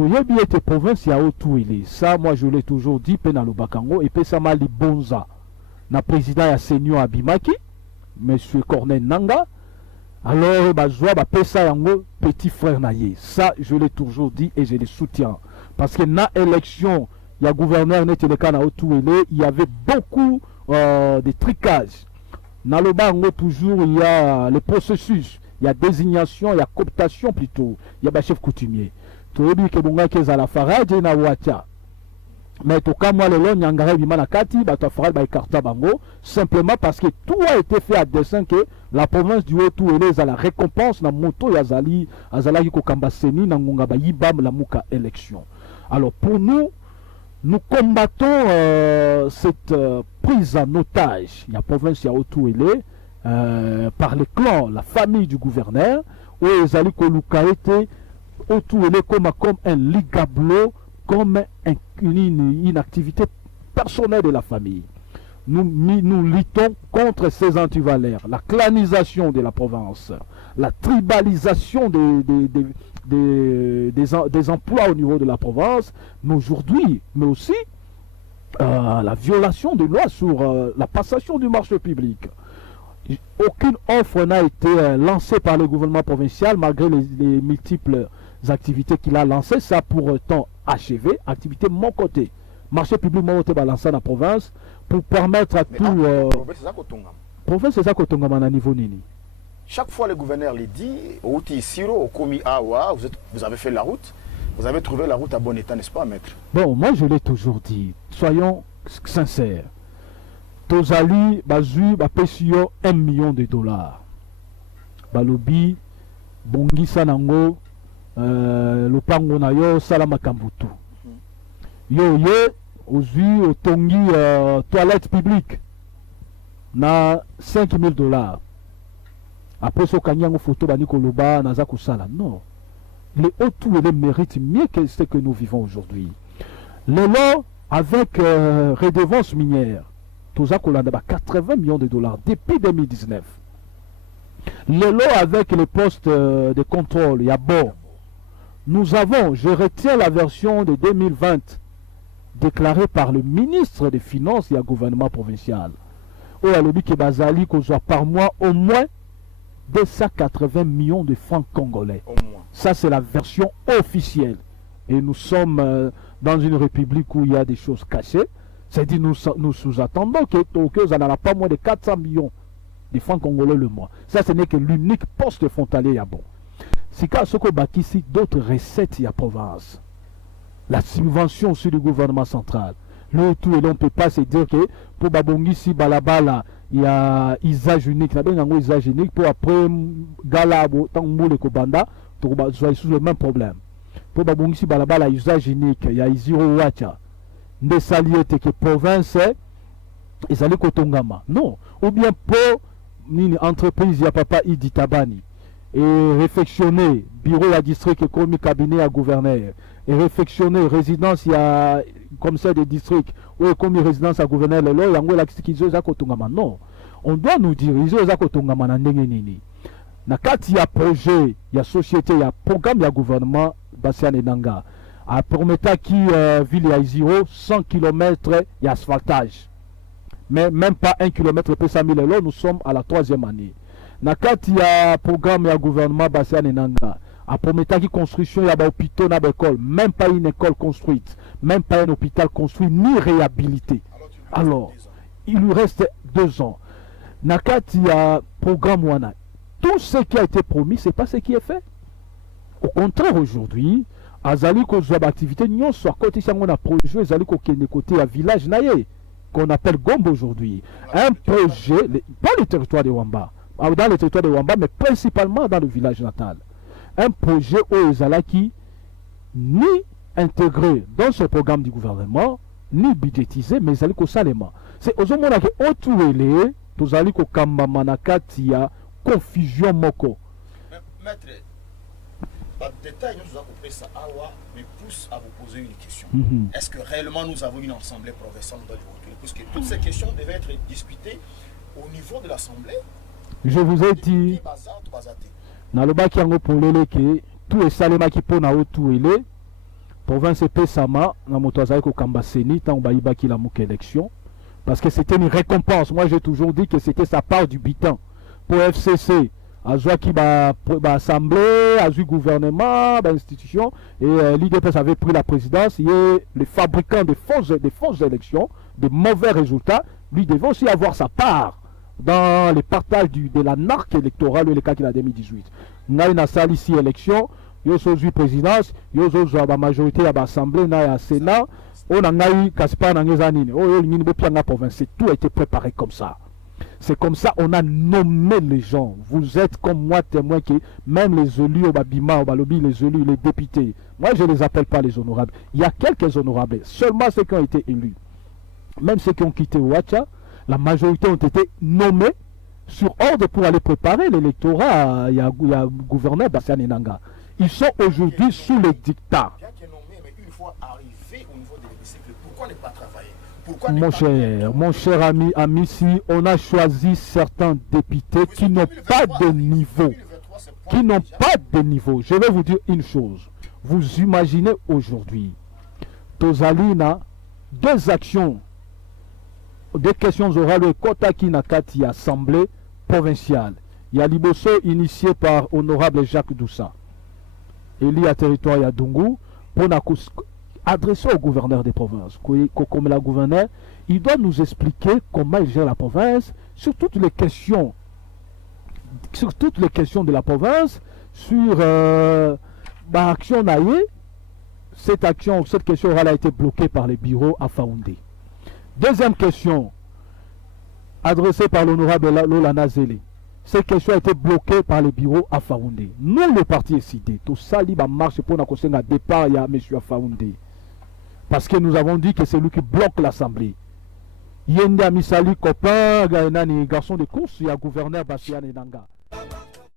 toyebi ete province ya Otuele. Ça, moi, je l'ai toujours dit, Penalo Bakango, et Pesama Libonza, na président ya Senio Abimaki, monsieur Corneille Nanga, alors, bazwa ba pesa yango petit frère naye. Ça, je l'ai toujours dit et je le soutiens. Parce que na élection, il y a gouverneur net le cas na Otuele, il y avait beaucoup de tricages. Dans le bas, toujours, il y a le processus, il y a désignation, il y a cooptation plutôt, il y a chef coutumier. Tu as dit que bonga keza la farage na wacha. Mais tout cas, moi, le long, Nyangare Bimanakati, Bata Farad Baikarta Bango, simplement parce que tout a été fait à dessein que la province du Haut-Touélé a la récompense, na moto Yazali, Azala Yiko Kambaseni, Nangunga Bayibam, la Mouka élection. Alors pour nous, nous combattons cette prise en otage, la province du Haut-Touélé, par les clans, la famille du gouverneur, où Ezali Koluka était Haut-Touélé comme un ligablo, comme une activité personnelle de la famille. Nous luttons contre ces antivalaires, la clanisation de la province, la tribalisation des emplois au niveau de la province, mais aujourd'hui, mais aussi la violation des lois sur la passation du marché public. Aucune offre n'a été lancée par le gouvernement provincial malgré les multiples activités qu'il a lancées. Ça a pour autant achevé, activité de mon côté. Marché public, mon côté, balancé dans la province pour permettre à tout. Province, c'est ça qu'on a à niveau nini. Chaque fois, le gouverneur lui dit au Siro, au Komi Awa, vous avez fait la route, vous avez trouvé la route à bon état, n'est-ce pas, maître? Bon, moi je l'ai toujours dit, soyons sincères. Tozali, Bazu, Bapesio, $1 million. Balobi, Bongi Sanango, Lopango Nayo, Salama Kambutu. Yo, Ozu, Otongi, toilette publique, na $5 000. Après ce Kanyango photo, Baniko Loba, Nazaku Sala. Non. Les Haut-Touélé méritent mieux que ce que nous vivons aujourd'hui. Les lots avec redevance minière, Tozako Landaba, $80 millions depuis 2019. Les lots avec les postes de contrôle, il y a bon. Nous avons, je retiens la version de 2020, déclarée par le ministre des Finances et le gouvernement provincial. Où il y a le que Bazali qu'on soit par mois au moins 280 millions de francs congolais. Ça, c'est la version officielle. Et nous sommes dans une république où il y a des choses cachées. C'est-à-dire nous sous-attendons que Tokyo n'en a pas moins de 400 millions de francs congolais le mois. Ça, ce n'est que l'unique poste frontalier à bon. C'est quand ce qu'on bâtit ici d'autres recettes il y a province. La subvention aussi du gouvernement central. Le tout et l'on ne peut pas se dire que pour Babongi si Balabala il y a usage unique, il y a un usage unique pour après Galabo, Tangoule et Kobanda, pour sous le même problème. Pour Babongi si Balabala usage unique, il y a Iziro Wacha, des saliers que province et Zali Kotongama. Non, ou bien pour une entreprise, il y a papa Idi Tabani. Et réfectionner bureau à district comme cabinet à gouverneur et réfectionner résidence il y a comme ça des districts ou comme résidence à gouverneur le lo yango la kizo za kotongama. Non, on doit nous dire izo za kotongama na ndenge nini na kati ya projet ya société ya programme ya gouvernement Basiane Nanga a prometa qui ville ya Iziro 100 km et asphaltage, mais même pas 1 km et 100 000 euros. Nous sommes à la 3e année. Nakati ya programme ya gouvernement Basiane Nanga a prometaki construction ya ba hôpital na école, même pas une école construite, même pas un hôpital construit ni réhabilité. Alors il lui reste 2 ans. Nakati ya programme wana, tout ce qui a été promis, c'est pas ce qui est fait. Au contraire, aujourd'hui azali ko zwa activité nyonso à côté sango na projet azali ko kende côté ya village naye qu'on appelle Gombo aujourd'hui. Un projet pas le territoire de Wamba, dans le territoire de Wamba, mais principalement dans le village natal. Un projet où Ezalaki ni intégré dans ce programme du gouvernement, ni budgétisé, mais Ezaliko Salema. C'est aux hommes qui ont tout les, tous Aliko Kamamanakatia, confusion moko. Maître, pas de détails, nous avons compris ça, mais pousse à vous poser une question. Est-ce que réellement nous avons une assemblée provinciale dans le Haut-Touélé? Puisque toutes ces questions devaient être discutées au niveau de l'assemblée. Je vous ai dit, dans le bas qui a polele que tout est salema qui pona Haut-Touélé, province epesama na moto azali kokamba seni ntango bayibaki lamuka élection parce que c'était une récompense. Moi j'ai toujours dit que c'était sa part du butin pour FCC. Azwaki assemblée, azui gouvernement, institution, et l'IDPS avait pris la présidence. Et les fabricants des fausses élections, des mauvais résultats, lui devait aussi avoir sa part dans les partages de la narque électorale, le cas qu'il a 2018. Nous avons une salle ici élection, nous avons une présidence, nous avons une majorité à l'Assemblée, nous avons un Sénat, on a eu Kaspar Nangezanine, tout a été préparé comme ça. C'est comme ça on a nommé les gens. Vous êtes comme moi témoin que même les élus au Babima, au Balobi, les élus, les députés, moi je ne les appelle pas les honorables. Il y a quelques honorables, seulement ceux qui ont été élus. Même ceux qui ont quitté Ouacha, la majorité ont été nommés sur ordre pour aller préparer l'électorat. Il y a gouverneur Bassian Enanga. Ils sont aujourd'hui sous le dictat. Bien qu'ils nommés, mais une fois arrivés au niveau de l'hémicycle, pourquoi ne pas travailler? Mon cher ami, si on a choisi certains députés qui n'ont pas de niveau, je vais vous dire une chose. Vous imaginez aujourd'hui, Tozalina, deux actions, des questions orales et Kotaki Nakati Assemblée provinciale. Il y a Liboso initié par honorable Jacques Doussa. Il y a territoire Yadungu pour adressé au gouverneur des provinces. Comme la gouverneur, il doit nous expliquer comment il gère la province sur toutes les questions de la province, sur l'action naïe. Cette question orale a été bloquée par les bureaux à Faoundé. Deuxième question, adressée par l'honorable Lola Nazele. Cette question a été bloquée par les bureaux à Faoundé. Nous, le parti est cité. Tout ça, il marche pour un départ, il y a M. Faoundé. Parce que nous avons dit que c'est lui qui bloque l'Assemblée. Yenda Misali, copain, garçon de course, il y a gouverneur Bassian Enanga.